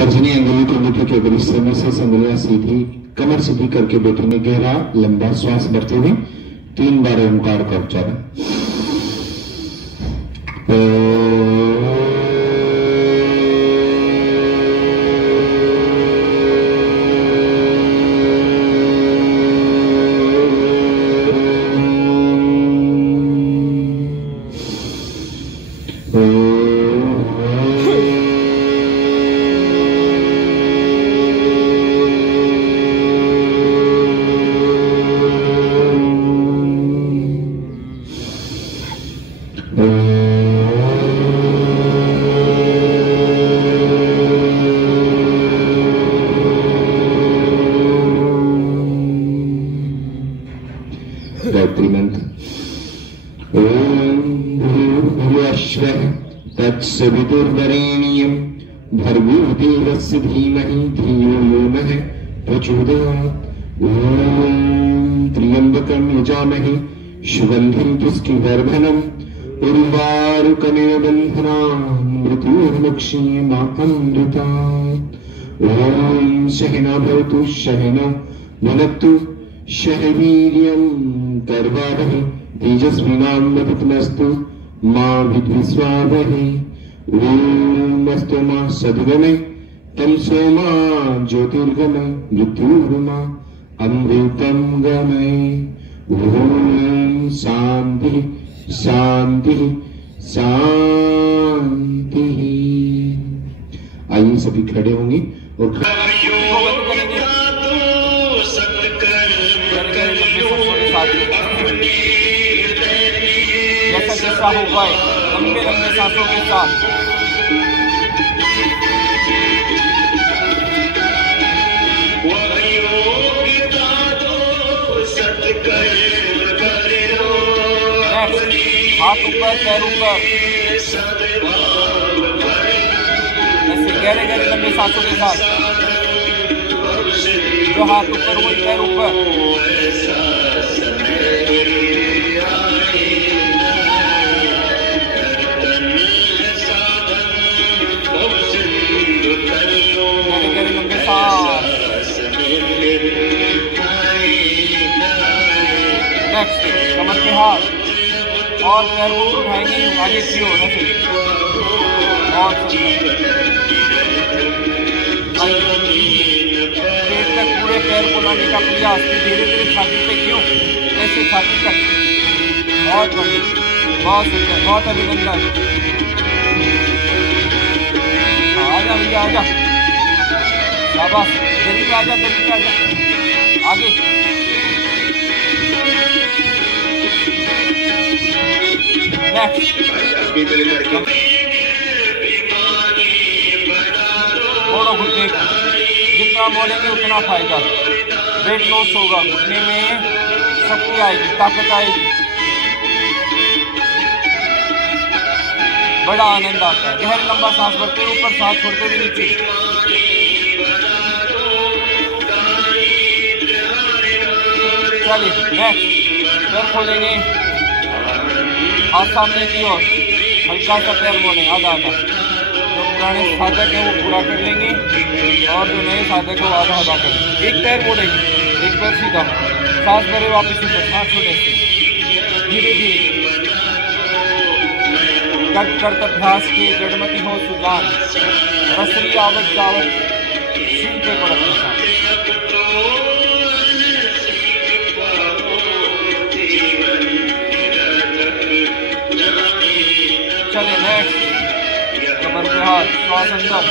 तर्जनी अंगुली को मुट्ठी के ऊपर इस समय से संगलियां सीधी, कमर सीधी करके बैठेंगे। गहरा लंबा श्वास भरते हुए 3 बार ओंकार का उच्चारण। गायत्री मंत्र। ओम भूर्भुवस्सुः तत्सवितुर्वरेण्यं भर्गोदेवस्य धीमहि धियो यो नः प्रचोदयात्। ओम त्र्यंबकं यजामहे सुगंधिं पुष्टिवर्धनम् उर्वारुकमेव बन्धनान् मृत्युर्मुक्षीयमामृतात्। ओम सहना भवतु सहनौ भुनक्तु सह वीर्यं कर्वावहै तेजस्विनावधीतमस्तु मा विद्विषावहै। ओम अस्तु मा सद्गमय तमसो मा ज्योतिर्गमय मृत्युर्मा अमृतं गमय। ओम शांति शांति शांति। आइए सभी खड़े होंगे और जैसा जैसा हो पाए लंबे लंबे सांसों के साथ। हाथ ऊपर पैर ऊपर, ऐसे गहरे गहरे लंबे सांसों के साथ। जो हाथ ऊपर वही पैर ऊपर। नेक्स्ट कमर के हाथ और पैर को उठाएंगे आगे की ओर ऐसे। और पेट तक पूरे पैर को लाने का प्रयास। धीरे धीरे छाती पे क्यों ऐसे छाती तक। बहुत बढ़िया, बहुत सुंदर, बहुत अभिनंदन। आजा भैया आजा, शाबाश, जल्दी से आजा, जल्दी से आजा आगे। मोड़ो घुटने को, जितना मोड़ेंगे उतना फायदा। वेट लॉस होगा, घुटने में शक्ति आएगी, ताकत आएगी, बड़ा आनंद आता है। गहरा लंबा सांस भरते हुए ऊपर, सांस छोड़ते हुए नीचे। चलिए नेक्स्ट पैर खोलेंगे, हाथ सामने की ओर, हल्का सा पैर मोड़े आधा आधा। जो पुराने साधक हैं वो पूरा कर लेंगे और जो नए साधक है वो आधा आधा करेंगे। एक पैर मोड़ेंगे, एक पैर सीधा, सांस भरे वापस ऊपर, सांस छोड़े धीरे धीरे। कर्त कर्त अभ्यास के जड़मती हो सुजान, रसरी आवत जावत शील पे पड़त निशान। चले नेक्स्ट कमर के हाथ, श्वास अंदर,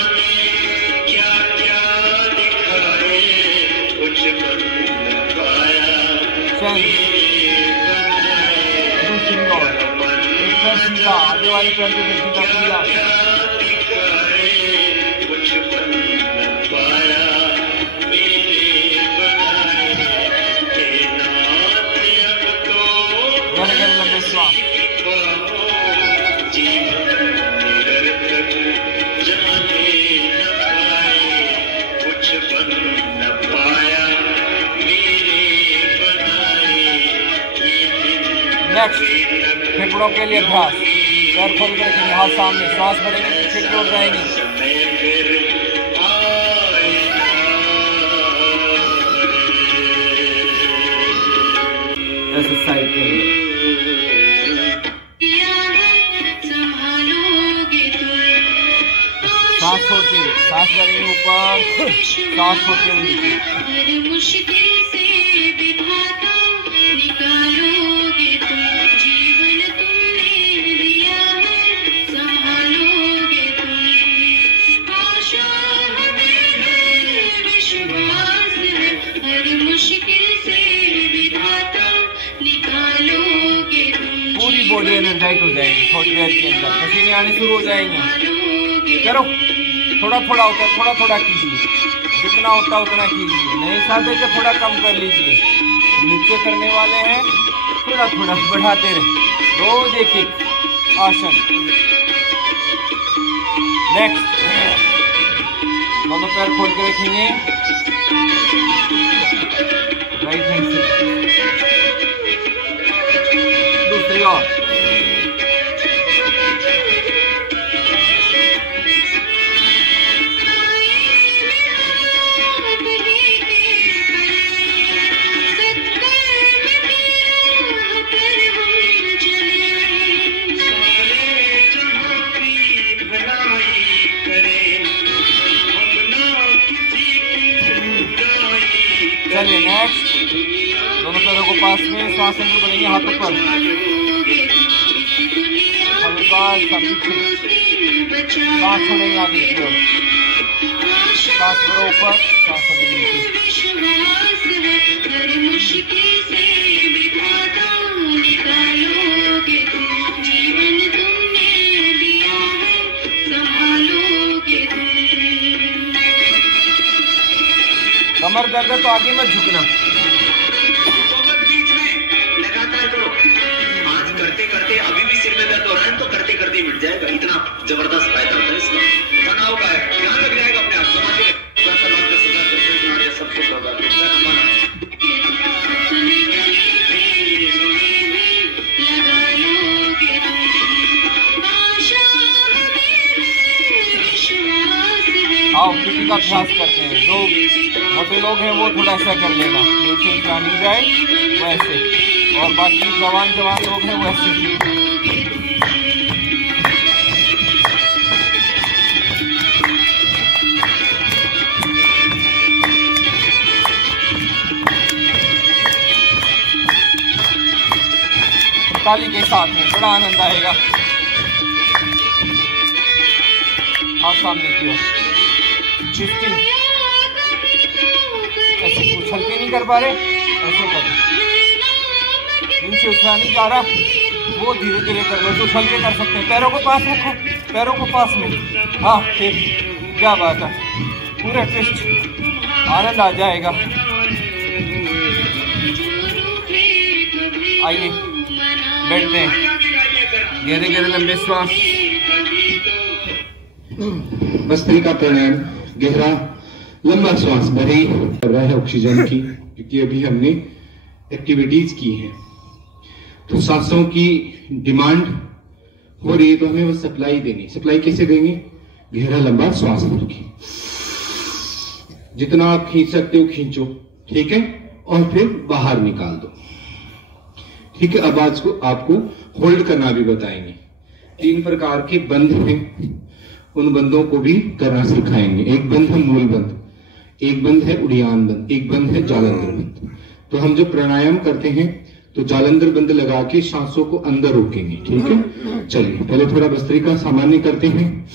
चैन सीधा, आगे वाले पैर को सीधा किया। गहरे गहरे लंबे श्वास। नेक्स्ट फेफड़ों के लिए अभ्यास। पैर खोल कर रखेंगे, हाथ सामने, श्वास भरेंगे, पीछे की ओर जाएंगे। सांस छोड़ते हुए, सांस करेंगे ऊपर, सांस छोड़ते हुए नीचे। मुश्किल से विधाता निकालोगे तुम, जीवन तुमने दिया है संभालोगे तुम। आशा हमें है, विश्वास है, हर मुश्किल से विधाता निकालोगे तुम। पूरी बॉडी एनर्जाइज हो जाएगी थोड़ी देर के अंदर, पसीने आने शुरू हो जाएंगे। करो, थोड़ा थोड़ा कीजिए, जितना होता उतना कीजिए, नहीं साधे तो थोड़ा कम कर लीजिए। नीचे करने वाले हैं, थोड़ा बढ़ाते रहे, रोज एक एक आसन। नेक्स्ट, दोनों पैर खोल के रखेंगे, राइट हैंड से दूसरी ओर। चलिए नेक्स्ट, दोनों पैरों को पास में, श्वास अंदर बढ़ेंगे, हाथों पर सांस छोड़ेंगे आगे की ओर, सांस भरो ऊपर, सांस नीचे। कमर दर्द है तो आगे मत झुकना, लगातार करो। आज करते करते अभी भी सिर में दर्द हो रहा है तो करते करते मिट जाएगा। इतना जबरदस्त फायदा होता है इसका। तनाव का है, ध्यान लग जाएगा अपने आप। सब कुछ होगा। आओ पीटी का अभ्यास करते हैं। जो मोटे लोग हैं वो थोड़ा ऐसा कर लेना, नीचे नहीं जाए वैसे, और बाकी जवान लोग हैं वैसे। ताली के साथ में बड़ा आनंद आएगा। हाथ सामने की ओर, शिफ्टिंग, ऐसे उछल के नहीं कर पा रहे, ऐसे करो। जिनसे उछला नहीं जा रहा वो धीरे धीरे कर लो, जो उछल के कर सकते हैं। पैरों को पास रखो, पैरों को पास में, हाँ ठीक, क्या बात है, पूरे ट्विस्ट, आनंद आ जाएगा। आइए बैठते हैं, गहरे गहरे लंबे श्वास, भस्त्रिका प्राणायाम, गहरा लंबा श्वास भरे कर रहा है ऑक्सीजन की, क्योंकि अभी हमने एक्टिविटीज की हैं। तो सांसों की डिमांड हो रही है तो हमें वो सप्लाई देनी। सप्लाई कैसे देंगे? गहरा लंबा श्वास भर के, जितना आप खींच सकते हो खींचो, ठीक है, और फिर बाहर निकाल दो, ठीक है। अब आज को आपको होल्ड करना भी बताएंगे। 3 प्रकार के बंध हैं, उन बंदों को भी करना सिखाएंगे। एक बंध है मूल बंध, एक बंध है उड़ियान बंध, एक बंध है जालंधर बंध। तो हम जब प्राणायाम करते हैं तो जालंधर बंध लगा के सांसों को अंदर रोकेंगे, ठीक है। चलिए पहले थोड़ा भस्त्रिका सामान्य करते हैं।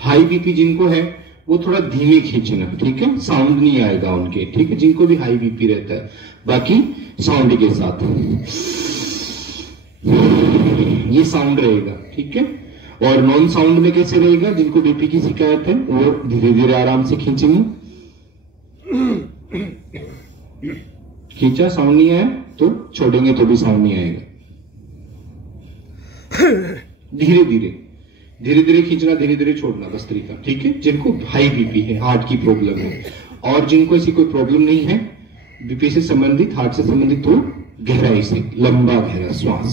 हाई बीपी जिनको है वो थोड़ा धीमे खींचना, ठीक है, साउंड नहीं आएगा उनके, ठीक है, जिनको भी हाई बीपी रहता है, बाकी साउंड के साथ ये साउंड रहेगा, ठीक है। और नॉन साउंड में कैसे रहेगा? जिनको बीपी की शिकायत है वो धीरे धीरे आराम से खींचेंगे। खींचा, साउंड नहीं आया तो छोड़ेंगे तो भी साउंड नहीं आएगा। धीरे धीरे खींचना, धीरे धीरे छोड़ना भस्त्रिका, ठीक है। जिनको हाई बीपी है, हार्ट की प्रॉब्लम है, और जिनको ऐसी कोई प्रॉब्लम नहीं है बीपी से संबंधित, हार्ट से संबंधित, तो गहराई से लंबा गहरा श्वास।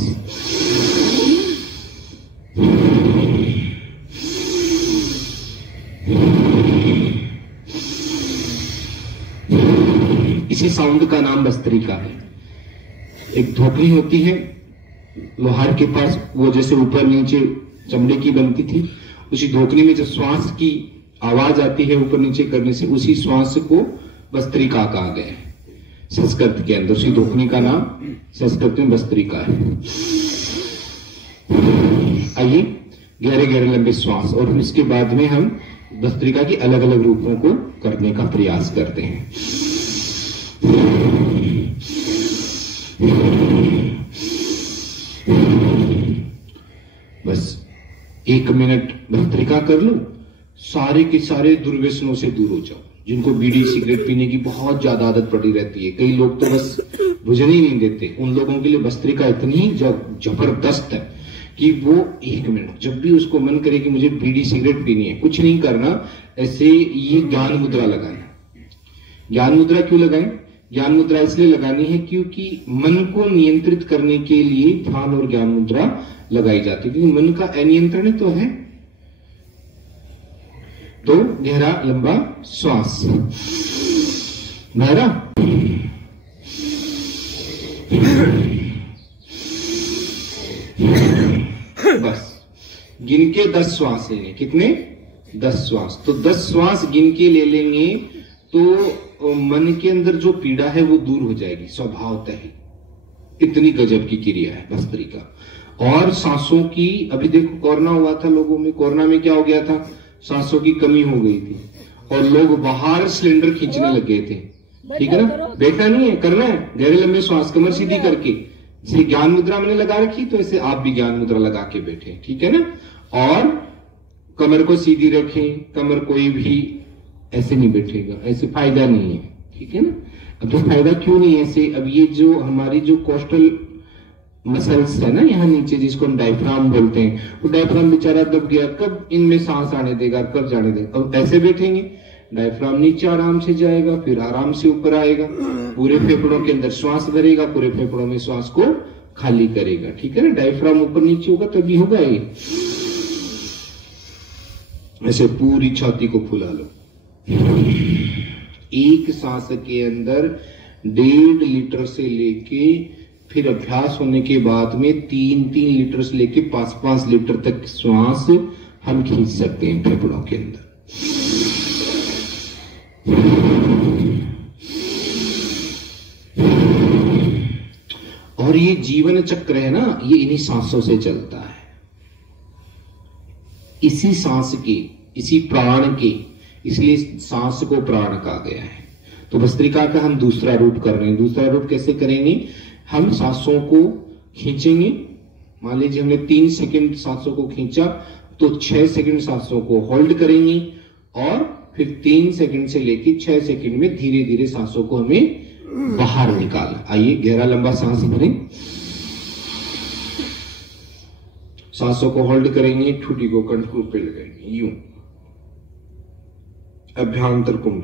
इसी साउंड का नाम भस्त्रिका है। एक धोकनी होती है, लोहार के पास वो जैसे ऊपर नीचे चमड़े की बनती थी, उसी धोकनी में जब श्वास की आवाज आती है ऊपर नीचे करने से, उसी श्वास को बस्त्रिका कहा गया है संस्कृत के अंदर। उसी धोकनी का नाम संस्कृत में बस्त्रिका है। आइए गहरे गहरे लंबे श्वास, और इसके बाद में हम बस्त्रिका की अलग अलग रूपों को करने का प्रयास करते हैं। बस 1 मिनट भस्त्रिका कर लो, सारे के सारे दुर्व्यसनों से दूर हो जाओ। जिनको बीड़ी सिगरेट पीने की बहुत ज्यादा आदत पड़ी रहती है, कई लोग तो बस बुझने ही नहीं देते, उन लोगों के लिए भस्त्रिका इतनी जबरदस्त है कि वो 1 मिनट जब भी उसको मन करे कि मुझे बीड़ी सिगरेट पीनी है, कुछ नहीं करना, ऐसे ये ज्ञान मुद्रा लगाना। ज्ञान मुद्रा क्यों लगाएं? ज्ञान मुद्रा इसलिए लगानी है क्योंकि मन को नियंत्रित करने के लिए ध्यान और ज्ञान मुद्रा लगाई जाती है, क्योंकि मन का अनियंत्रण तो है। तो गहरा लंबा श्वास, गहरा, बस गिन के 10 श्वास लेंगे। कितने? 10 श्वास। तो 10 श्वास गिन के ले लेंगे तो मन के अंदर जो पीड़ा है वो दूर हो जाएगी स्वभावतः ही। इतनी गजब की क्रिया है भस्त्रिका। और सांसों की, अभी देखो कोरोना हुआ था लोगों में, कोरोना में क्या हो गया था, सांसों की कमी हो गई थी और लोग बाहर सिलेंडर खींचने लग गए थे। ठीक है ना, बैठना नहीं है, करना है गहरे लंबे श्वास, कमर सीधी करके। जैसे ज्ञान मुद्रा मैंने लगा रखी, तो ऐसे आप भी ज्ञान मुद्रा लगा के बैठे, ठीक है ना। और कमर को सीधी रखें, कमर कोई भी ऐसे नहीं बैठेगा, ऐसे फायदा नहीं है, ठीक है ना। अब तो फायदा क्यों नहीं है ऐसे, अब ये जो हमारी जो कोस्टल मसल्स है ना यहाँ नीचे, जिसको हम डायफ्राम बोलते हैं, वो डायफ्राम बेचारा दब गया, कब इनमें सांस आने देगा, कब जाने देगा। अब ऐसे बैठेंगे, डायफ्राम नीचे आराम से जाएगा, फिर आराम से ऊपर आएगा, पूरे फेफड़ों के अंदर श्वास भरेगा, पूरे फेफड़ों में श्वास को खाली करेगा, ठीक है ना। डायफ्राम ऊपर नीचे होगा तभी होगा ये। ऐसे पूरी छाती को फुला लो। एक सांस के अंदर 1.5 लीटर से लेके, फिर अभ्यास होने के बाद में 3-3 लीटर से लेके 5-5 लीटर तक श्वास हम खींच सकते हैं फेफड़ों के अंदर। और ये जीवन चक्र है ना, ये इन्हीं सांसों से चलता है, इसी सांस के, इसी प्राण के, इसलिए सांस को प्राण कहा गया है। तो भस्त्रिका का हम दूसरा रूप कर रहे हैं। दूसरा रूप कैसे करेंगे, हम सांसों को खींचेंगे। मान लीजिए हमने 3 सेकंड सांसों को खींचा, तो 6 सेकंड सांसों को होल्ड करेंगे और फिर 3 सेकंड से लेकर 6 सेकंड में धीरे धीरे सांसों को हमें बाहर निकालना। आइए गहरा लंबा सांस भरें, सांसों को होल्ड करेंगे, ठुड्डी को कंठ पे लगाएंगे, यूं अभ्यंतर कुंभ,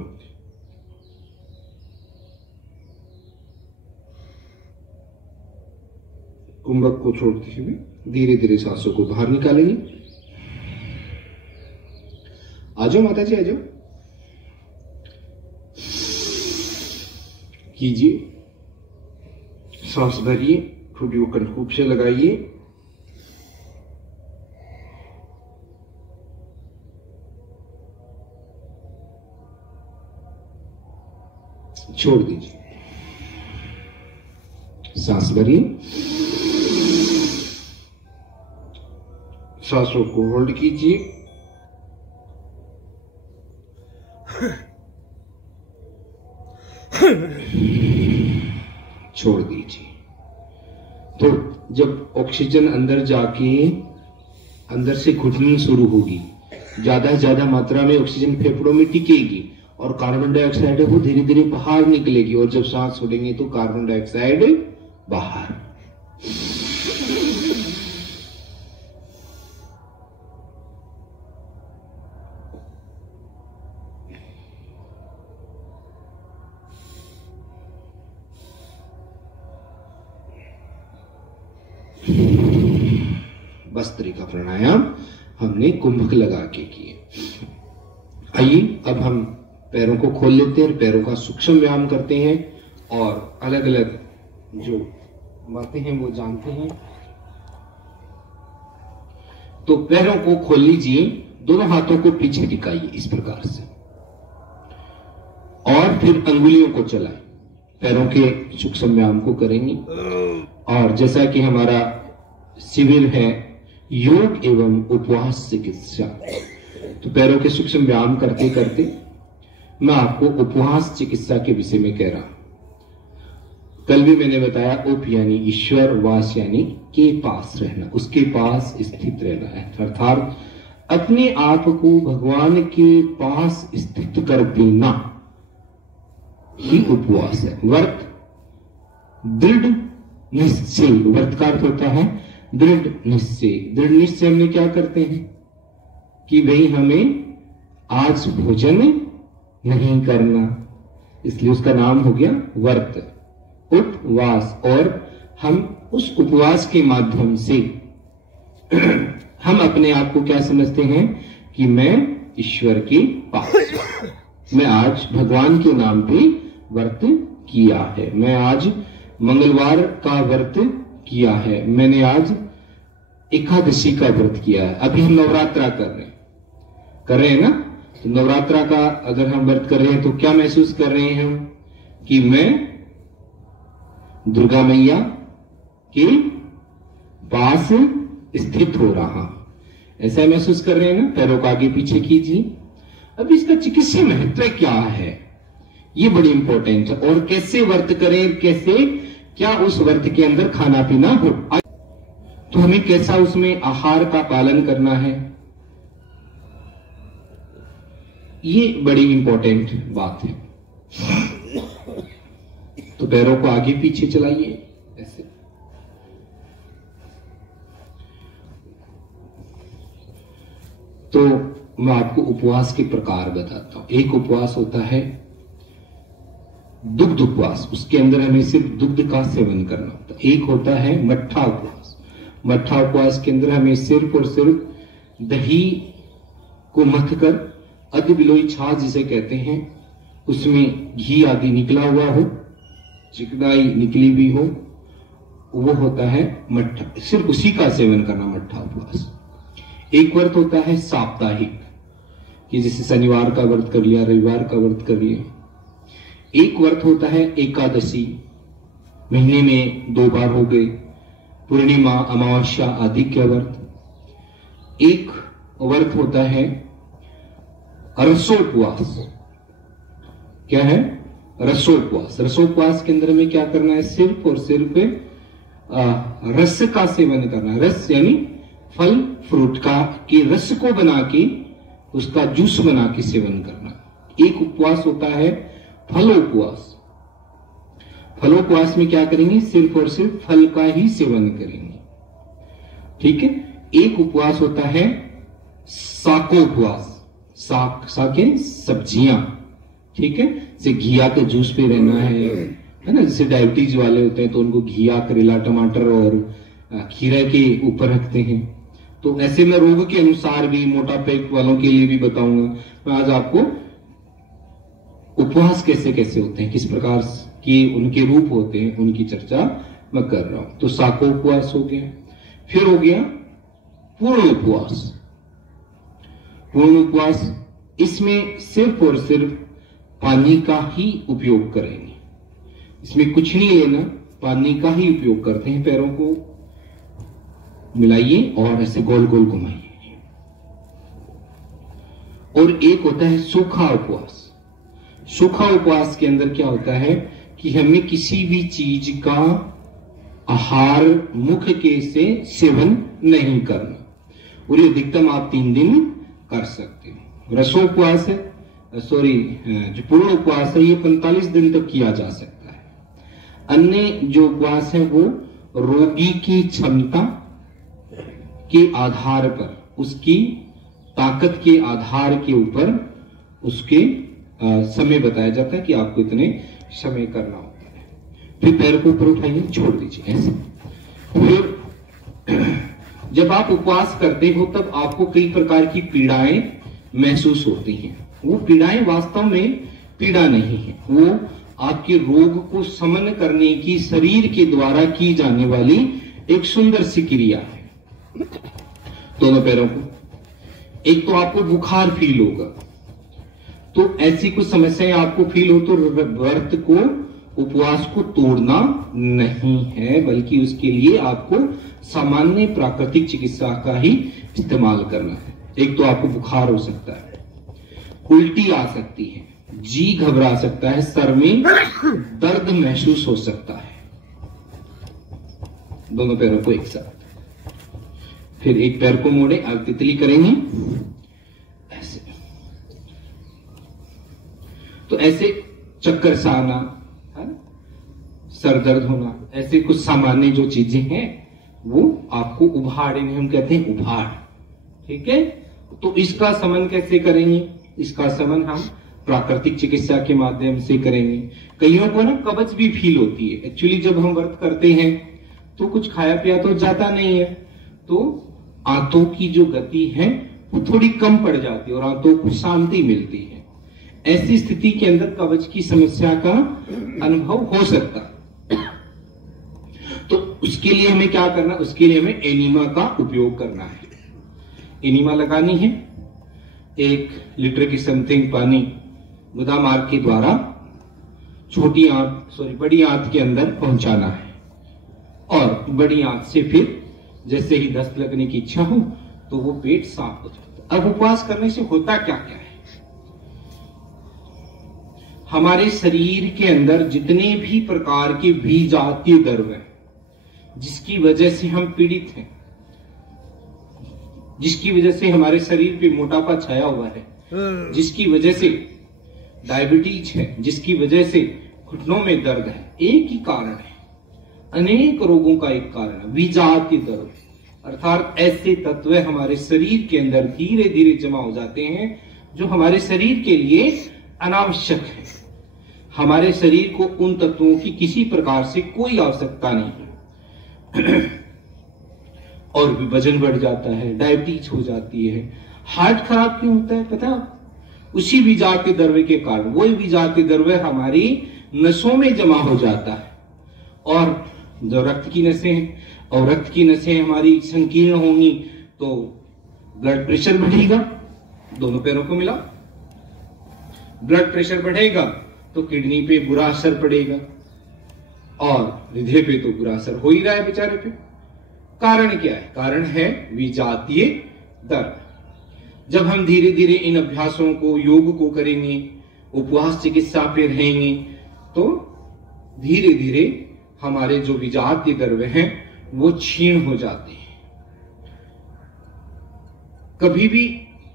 कुंभक को छोड़ते हुए धीरे धीरे सांसों को बाहर निकालेंगे। आ जाओ माता जी, आ जाओ, कीजिए, सांस भरिए, ठुड्डी को कंठ से लगाइए, छोड़ दीजिए, सांस भरिए, सांसों को होल्ड कीजिए, छोड़ दीजिए। तो जब ऑक्सीजन अंदर जाके अंदर से घुटनी शुरू होगी, ज्यादा से ज्यादा मात्रा में ऑक्सीजन फेफड़ों में टिकेगी और कार्बन डाइऑक्साइड है वो धीरे धीरे बाहर निकलेगी, और जब सांस छोड़ेंगे तो कार्बन डाइऑक्साइड बाहर। भस्त्रिका प्राणायाम हमने कुंभक लगा के किए। आइए अब हम पैरों को खोल लेते हैं, पैरों का सूक्ष्म व्यायाम करते हैं और अलग अलग जो बातें हैं वो जानते हैं। तो पैरों को खोल लीजिए, दोनों हाथों को पीछे टिकाइए इस प्रकार से, और फिर अंगुलियों को चलाएं। पैरों के सूक्ष्म व्यायाम को करेंगे। और जैसा कि हमारा शिविर है योग एवं उपवास चिकित्सा, तो पैरों के सूक्ष्म व्यायाम करते करते मैं आपको उपवास चिकित्सा के विषय में कह रहा हूं। कल भी मैंने बताया, उप यानी ईश्वर, वास यानी के पास रहना, उसके पास स्थित रहना है, अर्थात अपने आप को भगवान के पास स्थित कर देना ही उपवास है। व्रत दृढ़ निश्चय, व्रत का अर्थ होता है दृढ़ निश्चय। दृढ़ निश्चय हमने क्या करते हैं कि भाई हमें आज भोजन नहीं करना, इसलिए उसका नाम हो गया व्रत, उपवास। और हम उस उपवास के माध्यम से हम अपने आप को क्या समझते हैं कि मैं ईश्वर के पास, मैं आज भगवान के नाम पे व्रत किया है, मैं आज मंगलवार का व्रत किया है, मैंने आज एकादशी का व्रत किया है। अभी हम नवरात्रा कर रहे हैं ना, तो नवरात्रा का अगर हम व्रत कर रहे हैं तो क्या महसूस कर रहे हैं हम कि मैं दुर्गा मैया के पास स्थित हो रहा, ऐसा महसूस कर रहे हैं ना। पैरों को आगे पीछे कीजिए। अब इसका चिकित्सीय महत्व क्या है, ये बड़ी इंपॉर्टेंट है। और कैसे व्रत करें, कैसे, क्या उस व्रत के अंदर खाना पीना हो, तो हमें कैसा उसमें आहार का पालन करना है, ये बड़ी इंपॉर्टेंट बात है। तो पैरों को आगे पीछे चलाइए ऐसे। तो मैं आपको उपवास के प्रकार बताता हूं। एक उपवास होता है दुग्ध उपवास, उसके अंदर हमें सिर्फ दुग्ध का सेवन करना होता है। एक होता है मट्ठा उपवास, मट्ठा उपवास के अंदर हमें सिर्फ और सिर्फ दही को मथ कर, अध बिलोई छाछ जिसे कहते हैं, उसमें घी आदि निकला हुआ हो, चिकनाई निकली हुई हो, वो होता है मट्ठा, सिर्फ उसी का सेवन करना, मट्ठा उपवास। एक व्रत होता है साप्ताहिक, कि जैसे शनिवार का व्रत कर लिया, रविवार का व्रत कर लिया। एक व्रत होता है एकादशी, महीने में 2 बार हो गए, पूर्णिमा, अमावस्या आदि के व्रत। एक व्रत होता है रसोपवास। क्या है? रसोपवास। रसोपवास के अंदर में क्या करना है? सिर्फ और सिर्फ रस का सेवन करना है। रस यानी फल फ्रूट का के रस को बना के उसका जूस बना के सेवन करना। एक उपवास होता है फलोपवास। फलोपवास में क्या करेंगे? सिर्फ और सिर्फ फल का ही सेवन करेंगे। ठीक है। एक उपवास होता है शाकोपवास। साके सब्जियां, ठीक है, जैसे घिया के जूस पे रहना है ना। जैसे डायबिटीज वाले होते हैं तो उनको घिया, करेला, टमाटर और खीरा के ऊपर रखते हैं। तो ऐसे में रोग के अनुसार भी, मोटापे वालों के लिए भी बताऊंगा मैं आज आपको उपवास कैसे कैसे होते हैं, किस प्रकार के उनके रूप होते हैं, उनकी चर्चा मैं कर रहा हूं। तो साको उपवास हो गया। फिर हो गया पूर्ण उपवास। पूर्ण उपवास, इसमें सिर्फ और सिर्फ पानी का ही उपयोग करेंगे, इसमें कुछ नहीं लेना, पानी का ही उपयोग करते हैं। पैरों को मिलाइए और ऐसे गोल गोल घुमाइए। और एक होता है सूखा उपवास। सूखा उपवास के अंदर क्या होता है कि हमें किसी भी चीज का आहार मुख के से सेवन नहीं करना, और ये अधिकतम आप 3 दिन कर सकते हो। रसोपवास है, जो पूर्ण उपवास है, ये 45 दिन तक किया जा सकता है। अन्य जो उपवास है वो रोगी की क्षमता के आधार पर, उसकी ताकत के आधार के ऊपर उसके समय बताया जाता है कि आपको इतने समय करना होता है। फिर पैर को ऊपर उठाइए, छोड़ दीजिए ऐसे। फिर जब आप उपवास करते हो तब आपको कई प्रकार की पीड़ाएं महसूस होती हैं। वो पीड़ाएं वास्तव में पीड़ा नहीं है, वो आपके रोग को शमन करने की शरीर के द्वारा की जाने वाली एक सुंदर सी क्रिया है। दोनों पैरों को। एक तो आपको बुखार फील होगा, तो ऐसी कुछ समस्याएं आपको फील हो तो व्रत को, उपवास को तोड़ना नहीं है, बल्कि उसके लिए आपको सामान्य प्राकृतिक चिकित्सा का ही इस्तेमाल करना है। एक तो आपको बुखार हो सकता है, उल्टी आ सकती है, जी घबरा सकता है, सर में दर्द महसूस हो सकता है। दोनों पैरों को एक साथ, फिर एक पैर को मोड़े, आग तितली करेंगे ऐसे। तो ऐसे चक्कर सा आना, सर दर्द होना, ऐसे कुछ सामान्य जो चीजें हैं वो आपको उभाड़, इन्हें हम कहते हैं उभाड़। ठीक है, तो इसका शमन कैसे करेंगे? इसका शमन हम प्राकृतिक चिकित्सा के माध्यम से करेंगे। कईयों को ना कब्ज भी फील होती है। एक्चुअली जब हम व्रत करते हैं तो कुछ खाया पिया तो जाता नहीं है, तो आंतों की जो गति है वो थोड़ी कम पड़ जाती है और आंतों को शांति मिलती है। ऐसी स्थिति के अंदर कब्ज की समस्या का अनुभव हो सकता है। तो उसके लिए हमें क्या करना? उसके लिए हमें एनिमा का उपयोग करना है। एनिमा लगानी है, 1 लीटर की समथिंग पानी गुदा मार्ग के द्वारा बड़ी आंत के अंदर पहुंचाना है, और बड़ी आंत से फिर जैसे ही दस्त लगने की इच्छा हो तो वो पेट साफ हो जाता है। अब उपवास करने से होता क्या क्या है? हमारे शरीर के अंदर जितने भी प्रकार के बीजातीय द्रव्य हैं जिसकी वजह से हम पीड़ित हैं, जिसकी वजह से हमारे शरीर पे मोटापा छाया हुआ है, जिसकी वजह से डायबिटीज है, जिसकी वजह से घुटनों में दर्द है, एक ही कारण है, अनेक रोगों का एक कारण है विजातीय द्रव्य। अर्थात ऐसे तत्व हमारे शरीर के अंदर धीरे धीरे जमा हो जाते हैं जो हमारे शरीर के लिए अनावश्यक है। हमारे शरीर को उन तत्वों की किसी प्रकार से कोई आवश्यकता नहीं है और भी वजन बढ़ जाता है, डायबिटीज हो जाती है। हार्ट खराब क्यों होता है पता? उसी विजातीय द्रव्य के कारण। वही विजातीय द्रव्य हमारी नसों में जमा हो जाता है, और जो रक्त की नसें हैं, और रक्त की नसें हमारी संकीर्ण होंगी तो ब्लड प्रेशर बढ़ेगा। दोनों पैरों को मिला, ब्लड प्रेशर बढ़ेगा तो किडनी पे बुरा असर पड़ेगा, और हृदय पे तो बुरा असर हो ही रहा है बेचारे पे। कारण क्या है? कारण है विजातीय दर्द। जब हम धीरे धीरे इन अभ्यासों को, योग को करेंगे, उपवास चिकित्सा पे रहेंगे, तो धीरे धीरे हमारे जो विजातीय द्रव्य हैं वो क्षीण हो जाते हैं। कभी भी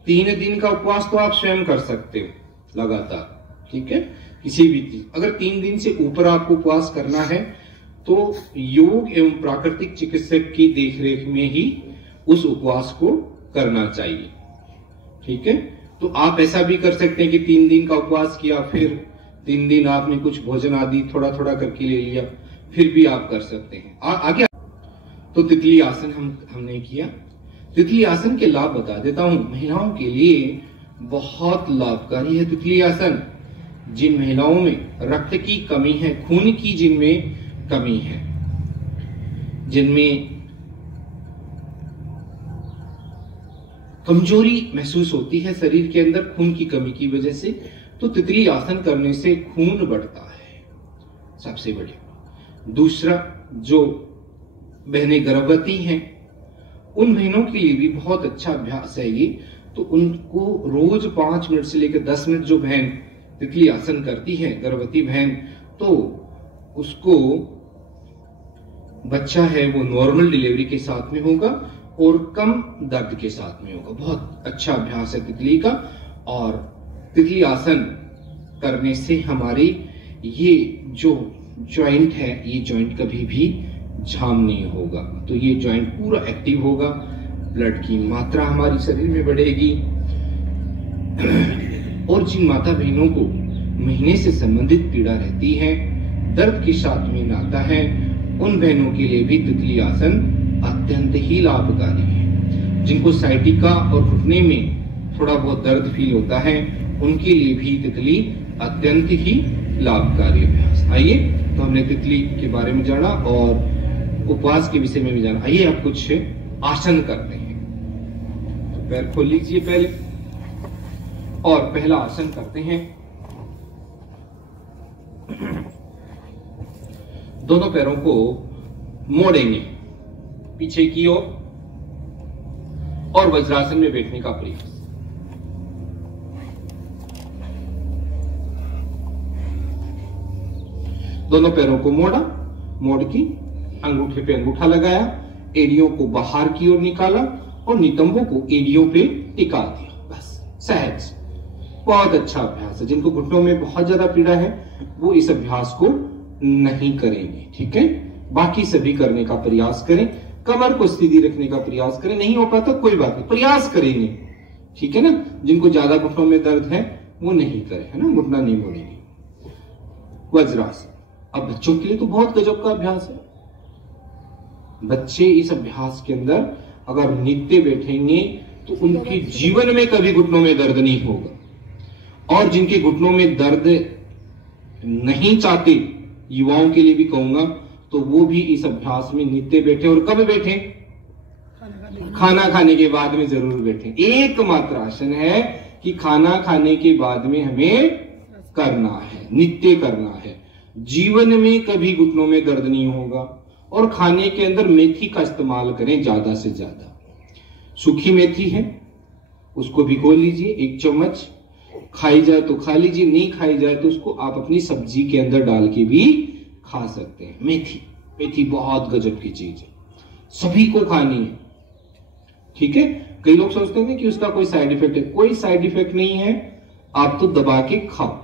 3 दिन का उपवास तो आप स्वयं कर सकते हो लगातार, ठीक है, किसी भी चीज। अगर 3 दिन से ऊपर आपको उपवास करना है तो योग एवं प्राकृतिक चिकित्सक की देखरेख में ही उस उपवास को करना चाहिए। ठीक है, तो आप ऐसा भी कर सकते हैं कि 3 दिन का उपवास किया, फिर 3 दिन आपने कुछ भोजन आदि थोड़ा थोड़ा करके ले लिया, फिर भी आप कर सकते हैं। आगे तो तितली आसन हमने किया। तितली आसन के लाभ बता देता हूं। महिलाओं के लिए बहुत लाभकारी है तितली आसन। जिन महिलाओं में रक्त की कमी है, खून की जिनमें कमी है, जिनमें कमजोरी महसूस होती है शरीर के अंदर खून की कमी की वजह से, तो तितली आसन करने से खून बढ़ता है, सबसे बढ़िया। दूसरा, जो बहनें गर्भवती हैं उन बहनों के लिए भी बहुत अच्छा अभ्यास है ये। तो उनको रोज 5 मिनट से लेकर 10 मिनट जो बहन तितली आसन करती है, गर्भवती बहन, तो उसको बच्चा है वो नॉर्मल डिलीवरी के साथ में होगा और कम दर्द के साथ में होगा। बहुत अच्छा अभ्यास है तितली का। और तितली आसन करने से हमारी ये जो जॉइंट है, ये जॉइंट कभी भी जाम नहीं होगा, तो ये जॉइंट पूरा एक्टिव होगा, ब्लड की मात्रा हमारी शरीर में बढ़ेगी। और जिन माता बहनों को महीने से संबंधित पीड़ा रहती है, दर्द के साथ में नाता है, उन बहनों के लिए भी तितली आसन अत्यंत ही लाभकारी है। जिनको साइटिका और घुटने में थोड़ा बहुत दर्द फील होता है, उनके लिए भी तितली अत्यंत ही लाभकारी अभ्यास। आइए, तो हमने तितली के बारे में जाना और उपवास के विषय में भी जाना। आइए अब कुछ आसन करते हैं। पैर खोल लीजिए पहले और पहला आसन करते हैं। दोनों पैरों को मोड़ेंगे पीछे की ओर और वज्रासन में बैठने का प्रयास। दोनों पैरों को मोड़ा, मोड़ के अंगूठे पे अंगूठा लगाया, एड़ियों को बाहर की ओर निकाला और नितंबों को एड़ियों पे टिका दिया। बस सहज, बहुत अच्छा अभ्यास है। जिनको घुटनों में बहुत ज्यादा पीड़ा है वो इस अभ्यास को नहीं करेंगे, ठीक है। बाकी सभी करने का प्रयास करें, कमर को सीधी रखने का प्रयास करें। नहीं हो पाता कोई बात नहीं, प्रयास करेंगे, ठीक है ना। जिनको ज्यादा घुटनों में दर्द है वो नहीं करें, है ना, घुटना नहीं मोड़ेंगे। वज्रासन अब बच्चों के लिए तो बहुत गजब का अभ्यास है। बच्चे इस अभ्यास के अंदर अगर नित्य बैठेंगे तो उनके जीवन में कभी घुटनों में दर्द नहीं होगा। और जिनके घुटनों में दर्द नहीं चाहते, युवाओं के लिए भी कहूंगा, तो वो भी इस अभ्यास में नित्य बैठे। और कब बैठे? खाना खाने के बाद में जरूर बैठे। एकमात्र आसन है कि खाना खाने के बाद में हमें करना है, नित्य करना है। जीवन में कभी घुटनों में दर्द नहीं होगा। और खाने के अंदर मेथी का इस्तेमाल करें ज्यादा से ज्यादा। सूखी मेथी है उसको भिगो लीजिए, 1 चम्मच, खाई जाए तो खा लीजिए, नहीं खाई जाए तो उसको आप अपनी सब्जी के अंदर डाल के भी खा सकते हैं। मेथी बहुत गजब की चीज है, सभी को खानी है, ठीक है। कई लोग सोचते हैं कि उसका कोई साइड इफेक्ट है, कोई साइड इफेक्ट नहीं है। आप तो दबा के खाओ।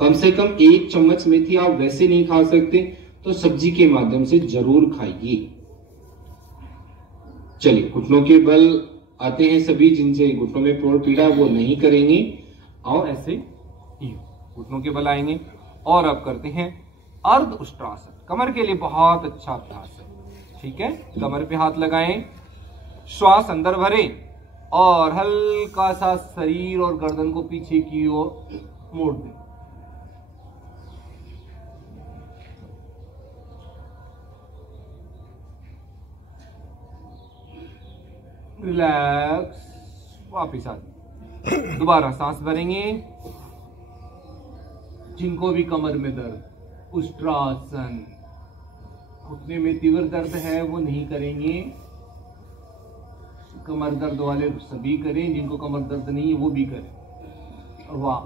कम से कम 1 चम्मच मेथी आप वैसे नहीं खा सकते तो सब्जी के माध्यम से जरूर खाइए। चलिए, घुटनों के बल आते हैं सभी जिनसे घुटनों में पीड़ा वो नहीं करेंगे। और ऐसे घुटनों के बल आएंगे। और अब करते हैं अर्ध उष्ट्रासन। कमर के लिए बहुत अच्छा अभ्यास है, ठीक है। कमर पे हाथ लगाएं, श्वास अंदर भरें और हल्का सा शरीर और गर्दन को पीछे की ओर मोड़ दें। रिलैक्स, वापिस आ जाए। दोबारा सांस भरेंगे। जिनको भी कमर में दर्द, उष्ट्रासन, घुटने में तीव्र दर्द है वो नहीं करेंगे। कमर दर्द वाले सभी करें, जिनको कमर दर्द नहीं है वो भी करें। वाह,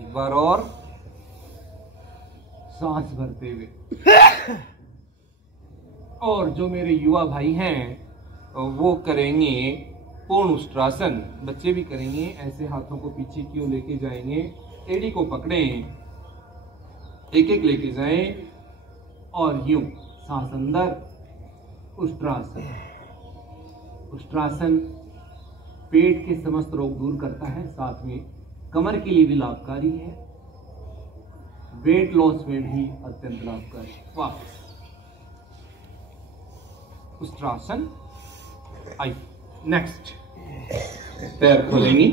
एक बार और सांस भरते हुए। और जो मेरे युवा भाई हैं वो करेंगे पूर्ण उष्ट्रासन। बच्चे भी करेंगे। ऐसे हाथों को पीछे की ओर लेके जाएंगे, एड़ी को पकड़ें, एक एक लेके जाएं और यूं सांस अंदर। उष्ट्रासन, उष्ट्रासन पेट के समस्त रोग दूर करता है, साथ में कमर के लिए भी लाभकारी है, वेट लॉस में भी अत्यंत लाभकारी है। वापस उष्ट्रासन। आई नेक्स्ट, पैर खोलेंगे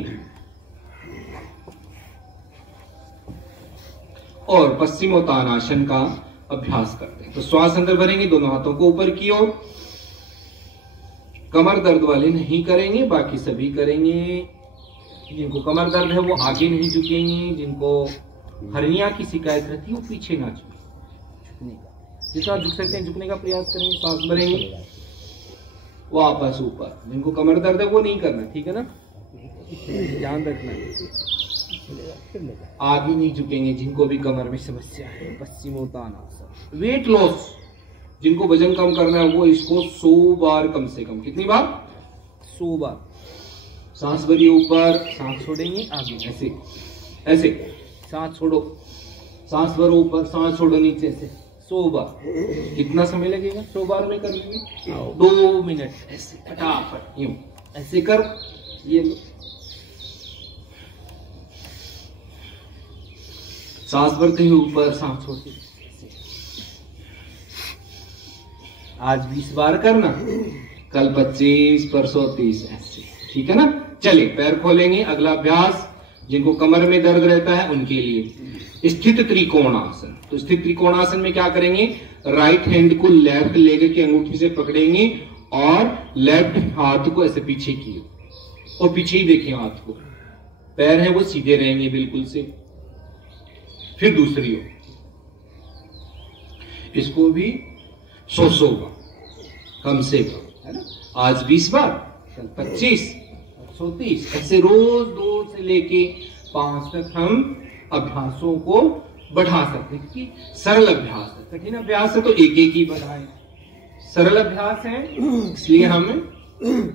और पश्चिमोत्तानासन का अभ्यास करते हैं। तो श्वास अंदर भरेंगे, दोनों हाथों को ऊपर की ओर। कमर दर्द वाले नहीं करेंगे, बाकी सभी करेंगे। जिनको कमर दर्द है वो आगे नहीं झुकेंगे, जिनको हर्निया की शिकायत रहती है वो पीछे ना झुके, जितना झुक सकते हैं झुकने का प्रयास करेंगे। सांस भरेंगे, वापस ऊपर। जिनको कमर दर्द है वो नहीं करना, ठीक है ना, ध्यान रखना। आगे नहीं झुकेंगे जिनको भी कमर में समस्या है। पश्चिमोत्तानासन। वेट लॉस, जिनको वजन कम करना है वो इसको 100 बार, कम से कम कितनी बार? 100 बार। सांस भरिए ऊपर, सांस छोड़ेंगे आगे, ऐसे ऐसे, सांस छोड़ो, सांस भरो ऊपर, सांस छोड़ो नीचे से 100 बार। कितना समय लगेगा? 100 बार में कर लेंगे 2 मिनट। ऐसे फटाफट यूं ऐसे कर, ये सांस भरते हुए ऊपर, सांस छोड़ते हुए। आज 20 बार करना, कल 25, परसों 30, ऐसे, ठीक है ना। चलिए, पैर खोलेंगे। अगला अभ्यास जिनको कमर में दर्द रहता है उनके लिए स्थित त्रिकोणासन। तो स्थित त्रिकोणासन में क्या करेंगे? राइट हैंड को लेफ्ट लेग के अंगूठी से पकड़ेंगे और लेफ्ट हाथ को ऐसे पीछे किए और पीछे ही देखें हाथ को, पैर है वो सीधे रहेंगे बिल्कुल से। फिर दूसरी ओर, इसको भी 100 बार कम से कम, है ना। आज 20 बार, कल 25, 130, ऐसे रोज 2 से लेके 5 तक हम अभ्यासों को बढ़ा सकते हैं, क्योंकि सरल अभ्यास है। कठिन अभ्यास है तो एक एक ही बढ़ाएं, सरल अभ्यास है इसलिए हम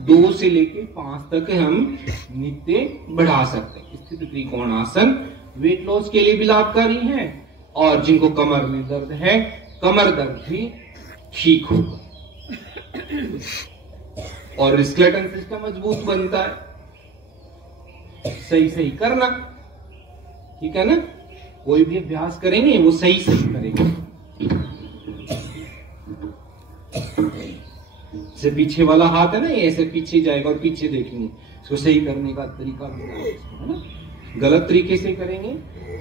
2 से लेके 5 तक हम नित्य बढ़ा सकते हैं। स्थित त्रिकोण आसन वेट लॉस के लिए भी लाभकारी है, और जिनको कमर में दर्द है, कमर दर्द भी ठीक होगा और स्केलेटन सिस्टम मजबूत बनता है। सही करना, ठीक है ना। कोई भी अभ्यास करेंगे वो सही करेंगे। से पीछे वाला हाथ है ना, ये ऐसे पीछे जाएगा और पीछे देखेंगे, इसको सही करने का तरीका है ना। गलत तरीके से करेंगे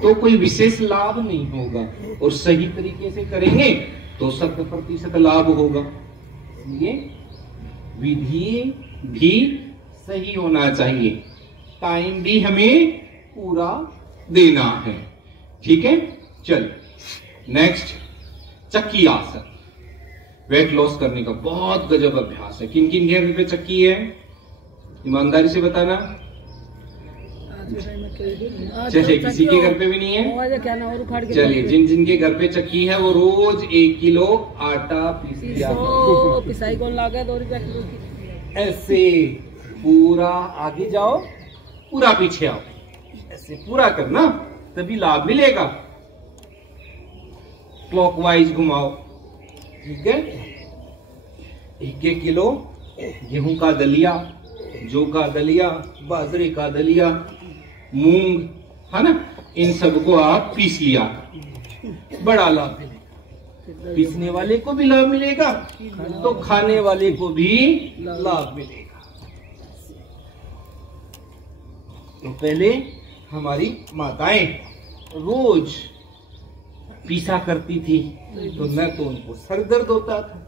तो कोई विशेष लाभ नहीं होगा, और सही तरीके से करेंगे तो 100% लाभ होगा। इसलिए विधि भी सही होना चाहिए, टाइम भी हमें पूरा देना है, ठीक है। चलिए नेक्स्ट, चक्की आसन। वेट लॉस करने का बहुत गजब अभ्यास है। किन किन घर पे चक्की है, ईमानदारी से बताना। चलिए, किसी के घर पे भी नहीं है। चलिए, जिन जिन के घर पे चक्की है वो रोज 1 किलो आटा पीस लिया, पिसाई कौन लागे 2 रुपया किलो। ऐसे पूरा आगे जाओ, पूरा पीछे आओ, ऐसे पूरा करना, तभी लाभ मिलेगा। क्लॉकवाइज घुमाओ, ठीक है। 1-1 किलो गेहूं का दलिया, जौ का दलिया, बाजरे का दलिया, मूंग, है ना, इन सबको आप पीस लिया, बड़ा लाभ मिलेगा। पीसने वाले को भी लाभ मिलेगा तो खाने वाले को भी लाभ मिलेगा। तो पहले हमारी माताएं रोज पीसा करती थी, तो न तो उनको सर दर्द होता था,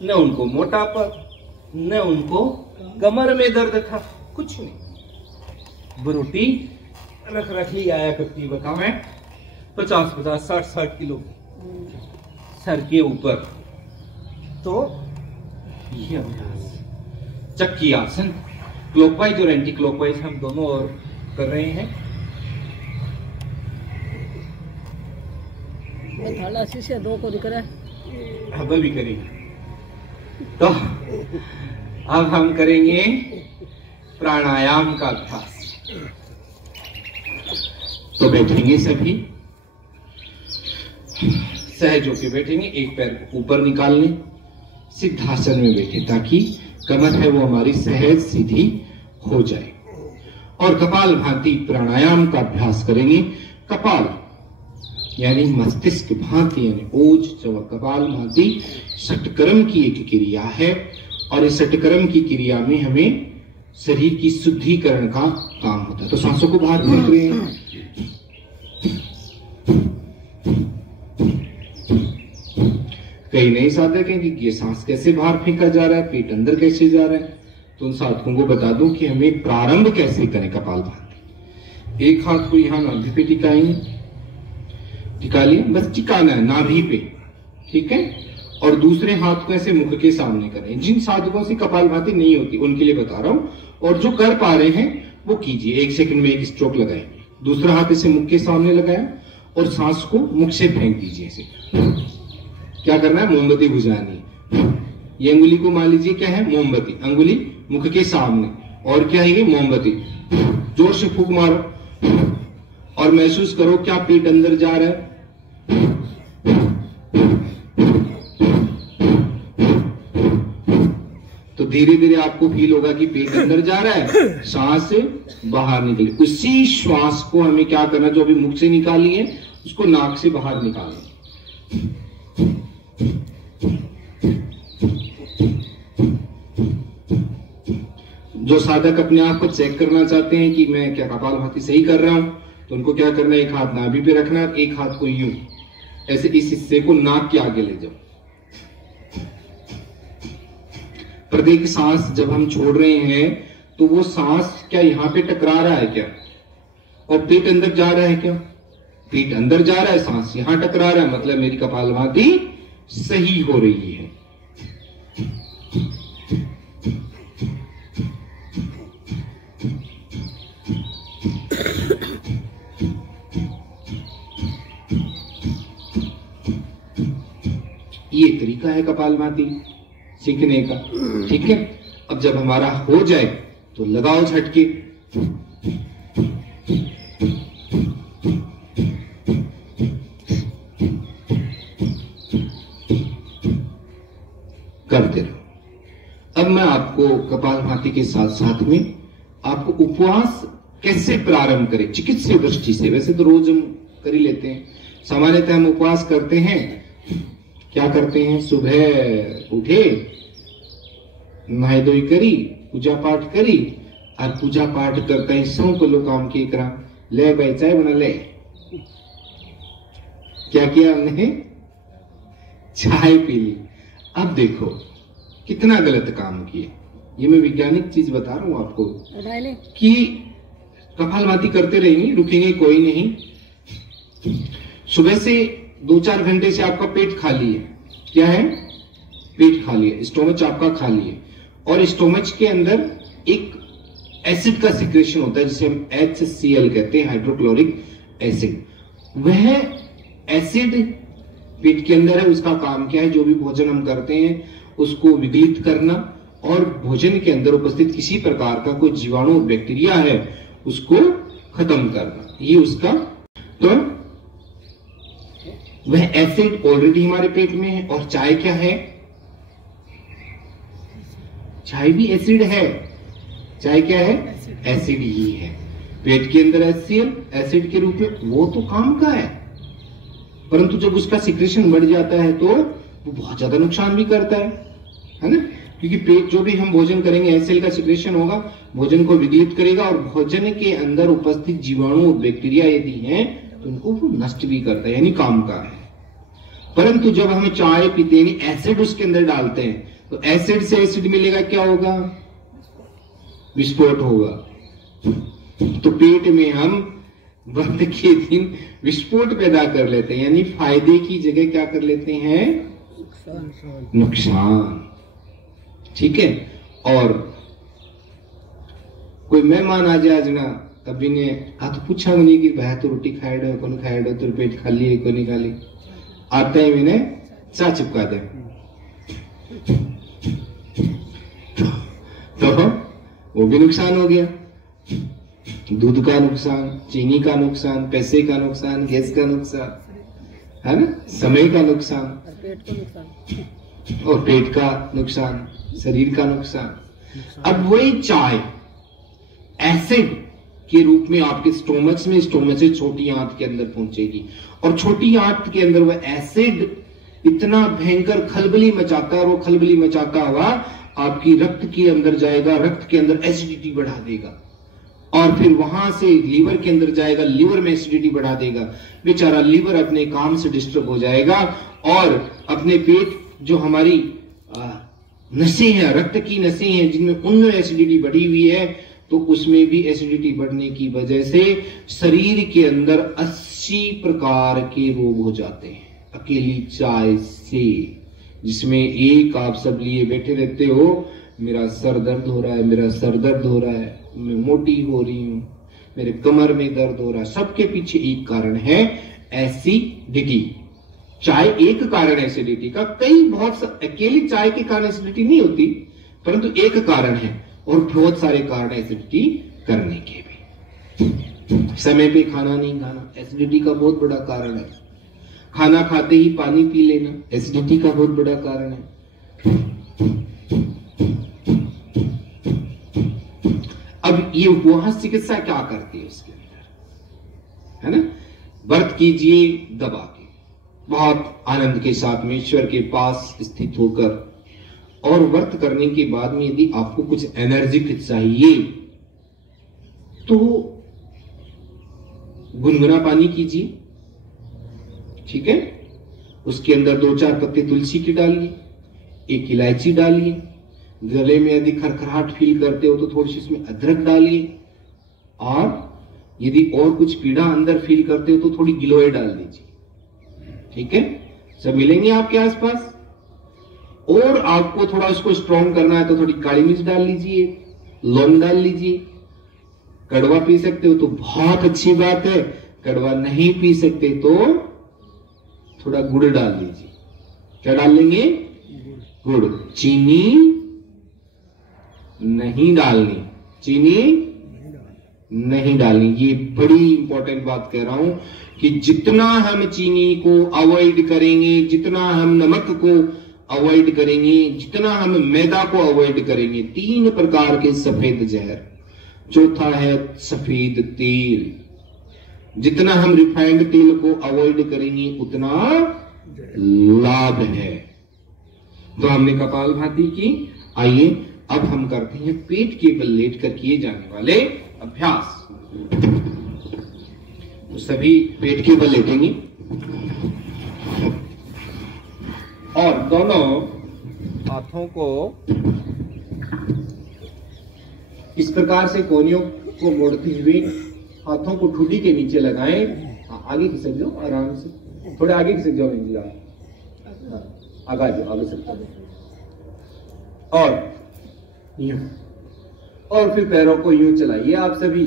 न उनको मोटापा, न उनको कमर में दर्द था, कुछ नहीं। बरोटी रख ली आया करती, बताओ मैं 50-50, 60-60 किलो सर के ऊपर। तो ये अभ्यास चक्की आसन, क्लॉकवाइज और एंटी क्लॉकवाइज हम दोनों और कर रहे हैं। थोड़ा शीशे 2 को दिख रहा है, अब भी करेंगे। तो अब हम करेंगे प्राणायाम का अभ्यास। तो बैठेंगे सभी, सहज होके बैठेंगे, एक पैर को ऊपर निकाल लें, सिद्धासन में बैठे ताकि कमर है वो हमारी सहज सीधी हो जाए। और कपाल भांति प्राणायाम का अभ्यास करेंगे। कपाल यानी मस्तिष्क भांति, यानी ओज चव कपाल भांति षटकर्म की एक क्रिया है, और इस षटकर्म की क्रिया में हमें शरीर की शुद्धिकरण का काम होता है। तो सांसों को बाहर फेंक रहे हैं, कई नए साधक हैं कि ये सांस कैसे बाहर फेंका जा रहा है, पेट अंदर कैसे जा रहा है। तो उन साधकों को बता दूं कि हमें प्रारंभ कैसे करें कपाल भांति। एक हाथ को यहाँ नाभि पे टिकाएंगे, टिका लिया, बस टिकाना है नाभि पे, ठीक है। और दूसरे हाथ को ऐसे मुख के सामने करें। जिन साधकों से कपाल भांति नहीं होती उनके लिए बता रहा हूं, और जो कर पा रहे हैं वो कीजिए। 1 सेकंड में 1 स्ट्रोक लगाएंगे, दूसरा हाथ ऐसे मुख के सामने लगाया और सांस को मुख से फेंक दीजिए। ऐसे क्या करना है, मोमबत्ती बुझानी है। ये अंगुली को मान लीजिए क्या है, मोमबत्ती, अंगुली मुख के सामने, और क्या है ये मोमबत्ती। जोर से फूंक मारो और महसूस करो क्या पेट अंदर जा रहा है। तो धीरे धीरे आपको फील होगा कि पेट अंदर जा रहा है, सांस बाहर निकले। उसी श्वास को हमें क्या करना, जो अभी मुख से निकाली है उसको नाक से बाहर निकालना। जो साधक अपने आप को चेक करना चाहते हैं कि मैं क्या कपालभाति सही कर रहा हूं, तो उनको क्या करना है, एक हाथ नाभि पे रखना है, एक हाथ को यूं ऐसे इस हिस्से को नाक के आगे ले जाओ। प्रत्येक सांस जब हम छोड़ रहे हैं तो वो सांस क्या यहाँ पे टकरा रहा है क्या, और पेट अंदर जा रहा है क्या, पेट अंदर जा रहा है, सांस यहां टकरा रहा है, मतलब मेरी कपालभाति सही हो रही है। ये तरीका है कपालभाति सीखने का। ठीक है, अब जब हमारा हो जाए तो लगाओ झटके। करते रहो। अब मैं आपको कपालभाति के साथ साथ में आपको उपवास कैसे प्रारंभ करें चिकित्सीय दृष्टि से। वैसे तो रोज हम कर ही लेते हैं, सामान्यतः हम उपवास करते हैं, क्या करते हैं, सुबह उठे, नहाई धोई करी, पूजा पाठ करी, और पूजा पाठ करते हैं सौ को लोग काम के करा, ले भाई चाय बना ले। क्या किया हमने, चाय पी ली। अब देखो कितना गलत काम किया। ये मैं वैज्ञानिक चीज बता रहा हूं आपको कि कपालभाति करते रहेंगे, रुकेंगे कोई नहीं। सुबह से 2-4 घंटे से आपका पेट खाली है, क्या है, पेट खाली है, स्टोमच आपका खाली है, और स्टोमच के अंदर एक एसिड का सिक्रेशन होता है जिसे हम HCl कहते हैं, हाइड्रोक्लोरिक एसिड। वह एसिड पेट के अंदर है, उसका काम क्या है, जो भी भोजन हम करते हैं उसको विघटित करना और भोजन के अंदर उपस्थित किसी प्रकार का कोई जीवाणु बैक्टीरिया है उसको खत्म करना, ये उसका। तो वह एसिड ऑलरेडी हमारे पेट में है। और चाय क्या है, चाय भी एसिड है। चाय क्या है, एसिड ही है। पेट के अंदर HCl एसिड के रूप में, वो तो काम का है, परंतु जब उसका सिक्रेशन बढ़ जाता है तो वो बहुत ज्यादा नुकसान भी करता है ना, क्योंकि पेट जो भी हम भोजन करेंगे HCl का सिक्रेशन होगा, भोजन को विघटित करेगा और भोजन के अंदर उपस्थित जीवाणु बैक्टीरिया यदि हैं तो उनको वो नष्ट भी करता है, यानी काम का है। परंतु जब हम चाय पीते हैं, एसिड उसके अंदर डालते हैं, तो एसिड से एसिड मिलेगा, क्या होगा, विस्फोट होगा। तो पेट में हम व्रत के दिन विस्फोट पैदा कर लेते हैं, यानी फायदे की जगह क्या कर लेते हैं, नुकसान। ठीक है, और कोई मेहमान आ जाए ना, कभी ने तो पूछा नहीं कि भाई तो रोटी खाए डो कौन खाए डो, तो पेट खाली है कौन खाली, आते ही मैंने चा चिपका दे। तो वो भी नुकसान हो गया, दूध का नुकसान, चीनी का नुकसान, पैसे का नुकसान, गैस का नुकसान, है ना, समय का नुकसान, और पेट का नुकसान, शरीर का नुकसान। अब वही चाय एसिड के रूप में आपके स्टोमच में, स्टोमच से छोटी आंत के अंदर पहुंचेगी, और छोटी आंत के अंदर वह एसिड इतना भयंकर खलबली मचाता है, और वो खलबली मचाता हुआ आपकी रक्त के अंदर जाएगा, रक्त के अंदर एसिडिटी बढ़ा देगा, और फिर वहां से लीवर के अंदर जाएगा, लीवर में एसिडिटी बढ़ा देगा। बेचारा लीवर अपने काम से डिस्टर्ब हो जाएगा, और अपने पेट जो हमारी नसें हैं, रक्त की नसें हैं, जिनमें उनमें एसिडिटी बढ़ी हुई है, तो उसमें भी एसिडिटी बढ़ने की वजह से शरीर के अंदर 80 प्रकार के रोग हो जाते हैं अकेली चाय से, जिसमें एक आप सब लिए बैठे रहते हो, मेरा सर दर्द हो रहा है, मेरा सर दर्द हो रहा है, मैं मोटी हो रही हूं, मेरे कमर में दर्द हो रहा है। सबके पीछे एक कारण है, एसिडिटी। चाय एक कारण है एसिडिटी का, कई बहुत अकेली चाय के कारण एसिडिटी नहीं होती, परंतु एक कारण है, और बहुत सारे कारण एसिडिटी करने के भी। समय पे खाना नहीं खाना एसिडिटी का बहुत बड़ा कारण है। खाना खाते ही पानी पी लेना एसिडिटी का बहुत बड़ा कारण है। अब ये उपवास चिकित्सा क्या करती है उसके अंदर, है ना, व्रत कीजिए दबा के, बहुत आनंद के साथ में ईश्वर के पास स्थित होकर, और व्रत करने के बाद में यदि आपको कुछ एनर्जी चाहिए तो गुनगुना पानी कीजिए, ठीक है, उसके अंदर 2-4 पत्ते तुलसी के डालिए, 1 इलायची डालिए, गले में यदि खरखराहट फील करते हो तो थोड़ी सी इसमें अदरक डालिए, और यदि और कुछ पीड़ा अंदर फील करते हो तो थोड़ी गिलोय डाल दीजिए। ठीक है, सब मिलेंगे आपके आसपास। और आपको थोड़ा उसको स्ट्रॉन्ग करना है तो थोड़ी काली मिर्च डाल लीजिए, लौंग डाल लीजिए। कड़वा पी सकते हो तो बहुत अच्छी बात है, कड़वा नहीं पी सकते तो थोड़ा गुड़ डाल लीजिए। क्या डाल लेंगे? गुड़। चीनी नहीं डालनी, चीनी नहीं डालनी। ये बड़ी इंपॉर्टेंट बात कह रहा हूं कि जितना हम चीनी को अवॉइड करेंगे, जितना हम नमक को अवॉइड करेंगे, जितना हम मैदा को अवॉइड करेंगे, 3 प्रकार के सफेद जहर, चौथा है सफेद तेल, जितना हम रिफाइंड तेल को अवॉइड करेंगे उतना लाभ है। तो हमने कपालभाति की। आइए अब हम करते हैं पेट के बल लेट कर किए जाने वाले अभ्यास। तो सभी पेट के बल लेटेंगे और दोनों हाथों को इस प्रकार से कोहनियों को मोड़ते हुए हाथों को ठुड्डी के नीचे लगाएं। आगे खिसक जाओ आराम से, थोड़े आगे खिसक जाओ इंजी आप, आगे जाओ, आगे सकता और यूं, और फिर पैरों को यूं चलाइए आप सभी,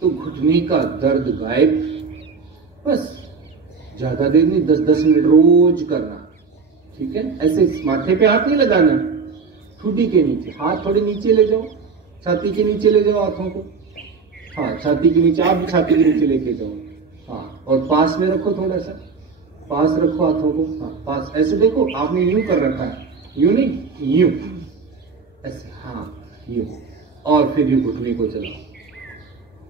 तो घुटने का दर्द गायब। बस ज्यादा देर नहीं, 10-10 मिनट रोज करना। ठीक है, ऐसे माथे पे हाथ नहीं लगाना, ठुड्डी के नीचे हाथ थोड़े नीचे ले जाओ, छाती के नीचे ले जाओ हाथों को। हाँ, छाती के नीचे, आप भी छाती के नीचे लेके जाओ। हाँ, और पास में रखो, थोड़ा सा पास रखो हाथों को। हाँ, पास। ऐसे देखो, आपने यूं कर रखा है, यूं नहीं, यूं ऐसे। हाँ, यूं। और फिर यूं घुटने को चलाओ,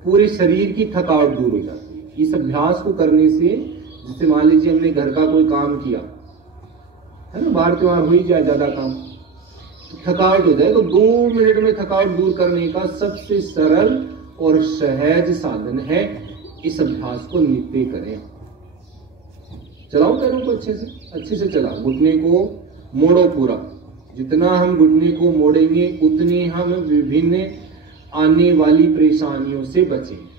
पूरे शरीर की थकावट दूर हो जाती है। इस अभ्यास को करने से, जैसे मान लीजिए हमने घर का कोई काम किया है ना, बाहर त्योहार हो ही जाए ज्यादा काम, तो थकावट हो जाए, तो 2 मिनट में थकावट दूर करने का सबसे सरल और सहज साधन है। इस अभ्यास को नित्य करें। चलाओ पैरों को अच्छे से चलाओ। घुटने को मोड़ो पूरा। जितना हम घुटने को मोड़ेंगे उतने हम विभिन्न आने वाली परेशानियों से बचेंगे।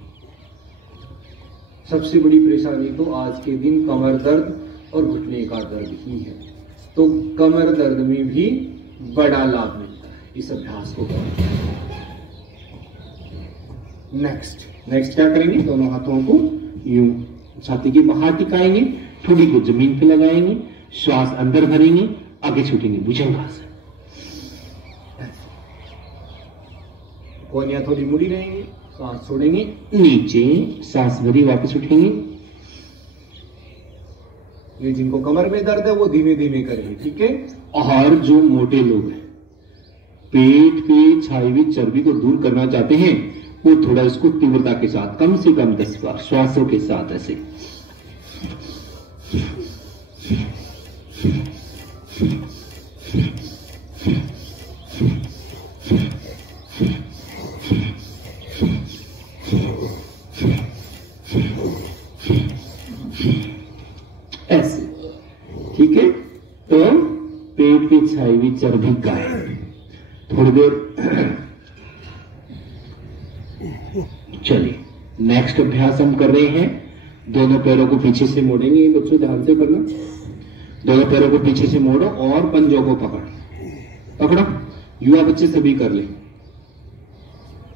सबसे बड़ी परेशानी तो आज के दिन कमर दर्द और घुटने का दर्द ही है। तो कमर दर्द में भी बड़ा लाभ मिलता है इस अभ्यास को करने। नेक्स्ट क्या करेंगे? दोनों हाथों को यूं छाती के बाहर टिकाएंगे, ठुड्डी को जमीन पे लगाएंगे, श्वास अंदर भरेंगे, आगे छूटेंगे भुजंगासन। कोहनियां थोड़ी मुड़ी रहेंगी, सांस छोड़ेंगे, नीचे सांस भरी वापस उठेंगे। ये जिनको कमर में दर्द है वो धीमे धीमे करेंगे। ठीक है, और जो मोटे लोग हैं, पेट पे छाई हुई चर्बी को दूर करना चाहते हैं, वो थोड़ा इसको तीव्रता के साथ, कम से कम 10 बार श्वासों के साथ ऐसे। ऐसे। ठीक है, तो पेट पे छाई हुई चर्बी गायब। थोड़ी देर चलिए, नेक्स्ट अभ्यास हम कर रहे हैं। दोनों पैरों को पीछे से मोड़ेंगे। बच्चों ध्यान से करना, दोनों पैरों को पीछे से मोड़ो और पंजों को पकड़ो। युवा बच्चे सभी कर ले।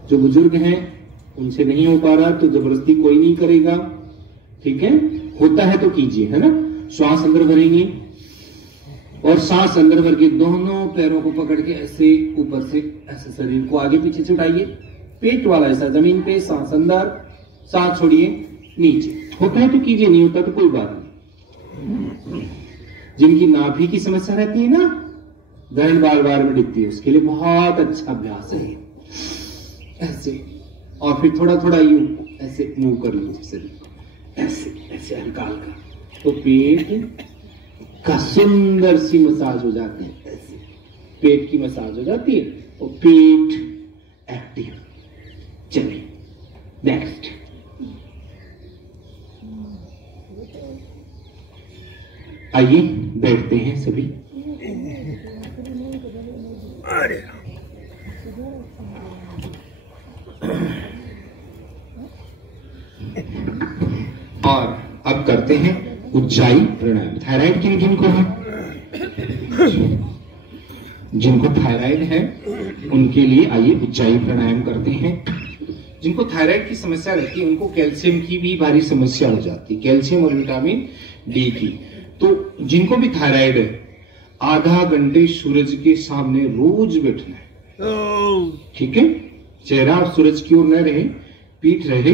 जो बुजुर्ग हैं उनसे नहीं हो पा रहा तो जबरदस्ती कोई नहीं करेगा। ठीक है, होता है तो कीजिए, है ना। श्वास अंदर भरेंगे और सांस अंदर भर के दोनों पैरों को पकड़ के ऐसे ऊपर से ऐसे शरीर को आगे पीछे से उठाइए। पेट वाला ऐसा जमीन पे, सांस अंदर, सांस छोड़िए नीचे। होता है तो कीजिए, नहीं होता तो कोई बात नहीं। जिनकी नाभि की समस्या रहती है ना, दर्द बार बार में दिखती है, उसके लिए बहुत अच्छा अभ्यास है ऐसे। और फिर थोड़ा थोड़ा यूं ऐसे मूव कर लीजिए शरीर, ऐसे ऐसे हल्का हल्का, तो पेट का सुंदर सी मसाज हो जाती है। ऐसे पेट की मसाज हो जाती है और पेट एक्टिव। चलिए नेक्स्ट। आइए बैठते हैं सभी। अरे और अब करते हैं उज्जाई प्राणायाम। थायराइड किन किन को है? जिनको थायराइड है उनके लिए आइए उज्जाई प्राणायाम करते हैं। जिनको थायराइड की समस्या रहती है उनको कैल्शियम की भी भारी समस्या हो जाती है, कैल्शियम और विटामिन डी की। तो जिनको भी थायराइड है आधा घंटे सूरज के सामने रोज बैठना है, ठीक है? चेहरा सूरज की ओर न रहे, पीठ रहे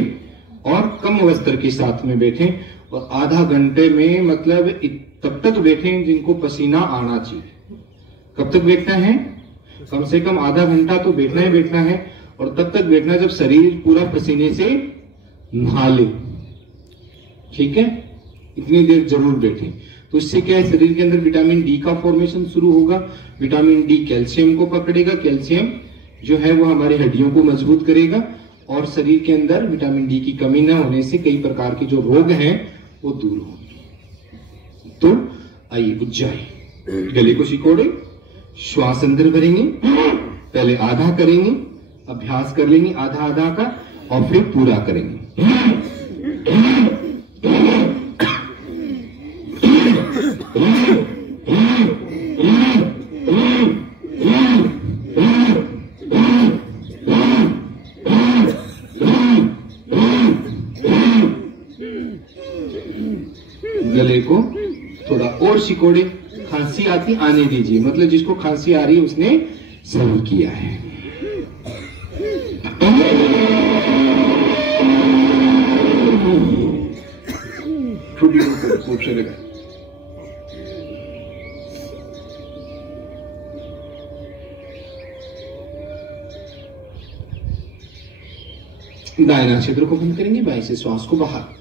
और कम वस्त्र के साथ में बैठे और आधा घंटे में मतलब तब तक बैठे जिनको पसीना आना चाहिए। कब तक बैठना है? कम से कम आधा घंटा तो बैठना ही बैठना है और तब तक बैठना जब शरीर पूरा पसीने से नहा ले, ठीक है? इतनी देर जरूर बैठे। तो इससे क्या है, शरीर के अंदर विटामिन डी का फॉर्मेशन शुरू होगा। विटामिन डी कैल्शियम को पकड़ेगा, कैल्शियम जो है वो हमारी हड्डियों को मजबूत करेगा और शरीर के अंदर विटामिन डी की कमी न होने से कई प्रकार के जो रोग हैं वो दूर होंगे। तो आइए उज्जाई, गले को सिकोड़े, श्वास अंदर भरेंगे, पहले आधा करेंगे, अभ्यास कर लेंगे आधा आधा का और फिर पूरा करेंगे। गले को थोड़ा और सिकोड़े, खांसी आती आने दीजिए, मतलब जिसको खांसी आ रही है उसने सही किया है। छोटी खूब से लगा। दाहिना क्षेत्र को बंद करेंगे, बाएं से श्वास को बाहर।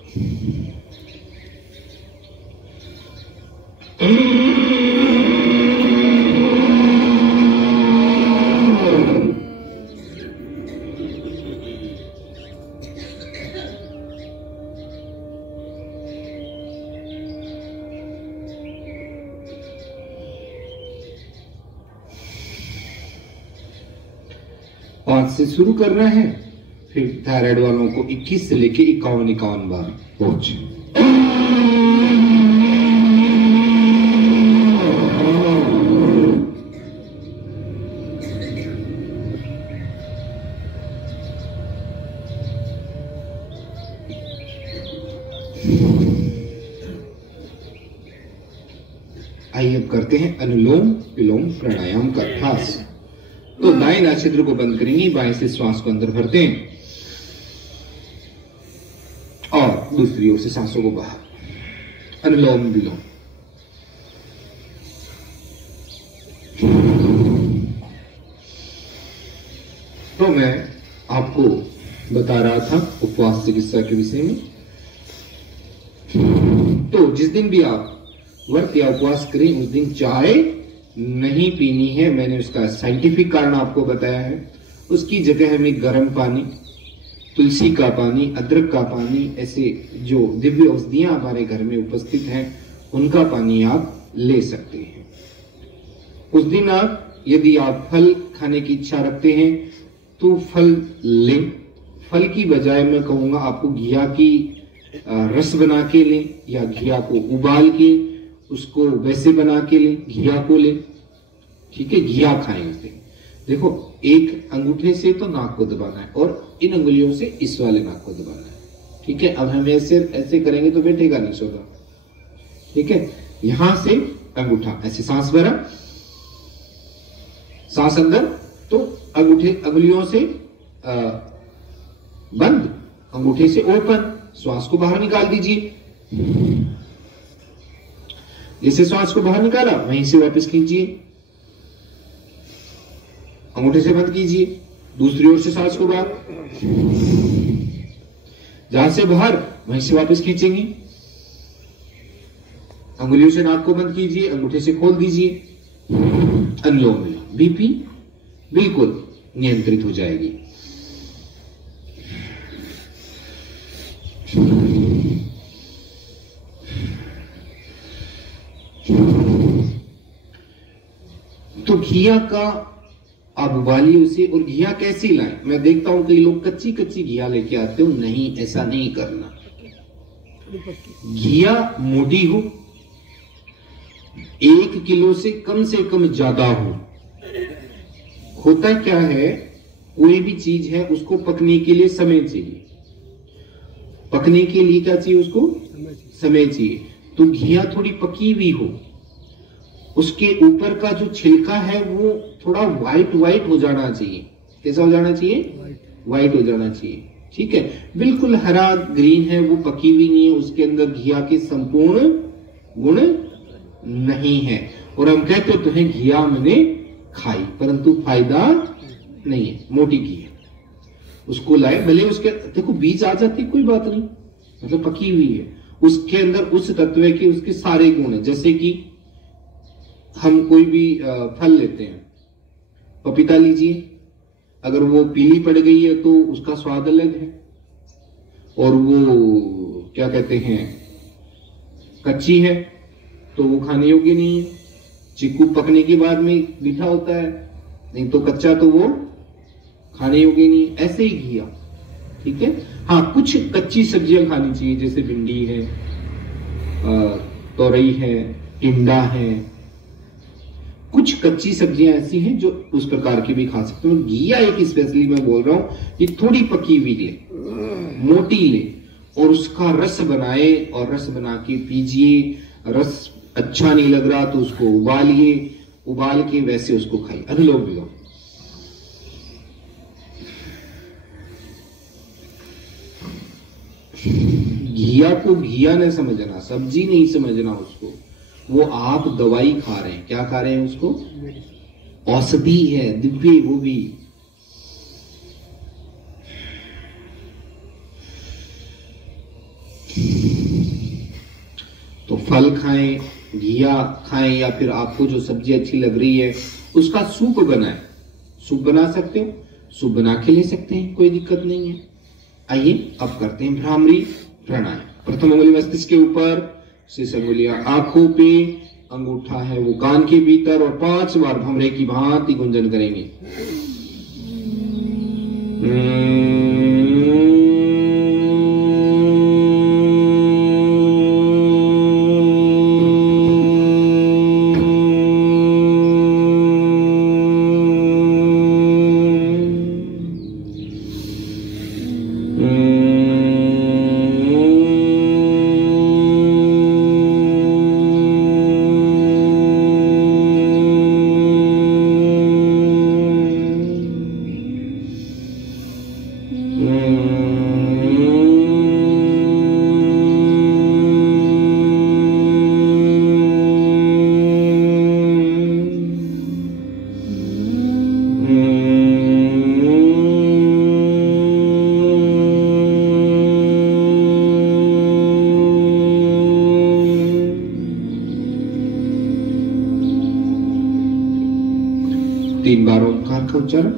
पांच से शुरू करना है, फिर थायराइड वालों को 21 से लेके 51 बार पहुंच। आइए अब करते हैं अनुलोम विलोम प्राणायाम का अभ्यास। तो दाएं नासिका को बंद करेंगे, बाएं से श्वास को अंदर भरते हैं और दूसरी ओर से सांसों को बाहर। अनुलोम विलोम। तो मैं आपको बता रहा था उपवास चिकित्सा के विषय में। तो जिस दिन भी आप व्रत या उपवास करें उस दिन चाय नहीं पीनी है। मैंने उसका साइंटिफिक कारण आपको बताया है। उसकी जगह में गर्म पानी, तुलसी का पानी, अदरक का पानी, ऐसे जो दिव्य औषधियां हमारे घर में उपस्थित हैं उनका पानी आप ले सकते हैं। उस दिन आप यदि आप फल खाने की इच्छा रखते हैं तो फल लें। फल की बजाय मैं कहूंगा आपको घिया की रस बना के लें या घिया को उबाल के उसको वैसे बना के लें, घिया को लें, ठीक है? घिया खाएं उसे। देखो, एक अंगूठे से तो नाक को दबाना है और इन अंगुलियों से इस वाले नाक को दबाना है, ठीक है? अब हम ऐसे करेंगे तो बैठेगा नहीं, सोगा, ठीक है? यहां से अंगूठा ऐसे सांस भरा, सांस अंदर, तो अंगुलियों से बंद, अंगूठे से ओपन, श्वास को बाहर निकाल दीजिए। जैसे श्वास को बाहर निकाला वहीं से वापस खींचिए, अंगूठे से बंद कीजिए, दूसरी ओर से सांस को बाहर, जहां से बाहर वहीं से वापस खींचेंगे। अंगुलियों से नाक को बंद कीजिए, अंगूठे से खोल दीजिए। अनुलोम विलोम, बीपी बिल्कुल नियंत्रित हो जाएगी। तो घिया का आप उबालिए उसे। और घिया कैसी लाएं? मैं देखता हूं कई लोग कच्ची कच्ची घिया लेके आते हो, नहीं, ऐसा नहीं करना। घिया मोटी हो, 1 किलो से कम ज्यादा हो। होता क्या है, कोई भी चीज है उसको पकने के लिए समय चाहिए। पकने के लिए क्या चाहिए उसको? समय चाहिए। तो घिया थोड़ी पकी हुई हो, उसके ऊपर का जो छिलका है वो थोड़ा व्हाइट हो जाना चाहिए। कैसा हो जाना चाहिए? व्हाइट हो जाना चाहिए। ठीक है, बिल्कुल हरा ग्रीन है, वो पकी हुई नहीं है, उसके अंदर घिया के संपूर्ण गुण नहीं है। और हम कहते तो हैं घिया मैंने खाई, परंतु फायदा नहीं है। मोटी घिया उसको लाए, भले उसके देखो बीज आ जाती, कोई बात नहीं, मतलब पकी हुई है, उसके अंदर उस तत्व है कि उसके सारे गुण है। जैसे कि हम कोई भी फल लेते हैं, पपीता लीजिए, अगर वो पीली पड़ गई है तो उसका स्वाद अलग है, और वो क्या कहते हैं कच्ची है तो वो खाने योग्य नहीं है। चीकू पकने के बाद में मीठा होता है, नहीं तो कच्चा तो वो खाने योग्य नहीं है। ऐसे ही घिया, ठीक है। हाँ, कुछ कच्ची सब्जियां खानी चाहिए, जैसे भिंडी है, तोरई है, टिंडा है, कुछ कच्ची सब्जियां ऐसी हैं जो उस प्रकार की भी खा सकते हो। घिया एक स्पेशली मैं बोल रहा हूं, ये थोड़ी पकी हुई ले, मोटी ले, और उसका रस बनाए, और रस बना के पीजिए। रस अच्छा नहीं लग रहा तो उसको उबालिए, उबाल के वैसे उसको खाइए। अनुलोम विलोम। घिया को घिया नहीं समझना, सब्जी नहीं समझना उसको। वो आप दवाई खा रहे हैं। क्या खा रहे हैं उसको? औषधि है, दिव्य, वो भी। तो फल खाएं, घिया खाएं, या फिर आपको जो सब्जी अच्छी लग रही है उसका सूप बनाएं। सूप बना सकते हो, सूप बना के ले सकते हैं, कोई दिक्कत नहीं है। आइए अब करते हैं भ्रामरी प्राणायाम। प्रथम अंगुली मस्तिष्क के ऊपर, शेष अंगुलियां आंखों पे, अंगूठा है वो कान के भीतर, और 5 बार भंवरे की भांति गुंजन करेंगे। तीन बार ओंकार का उच्चारण।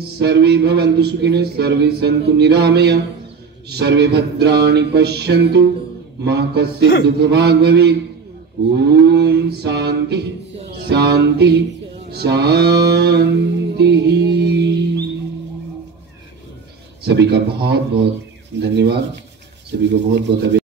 सर्वे भवन्तु सुखिनः, सर्वे सन्तु निरामया, सर्वे भद्राणि पश्यन्तु, मा कश्चित् दुःखभाग् भवेत्। ओम शांति शांति शांति। सभी का बहुत बहुत धन्यवाद, सभी को बहुत बहुत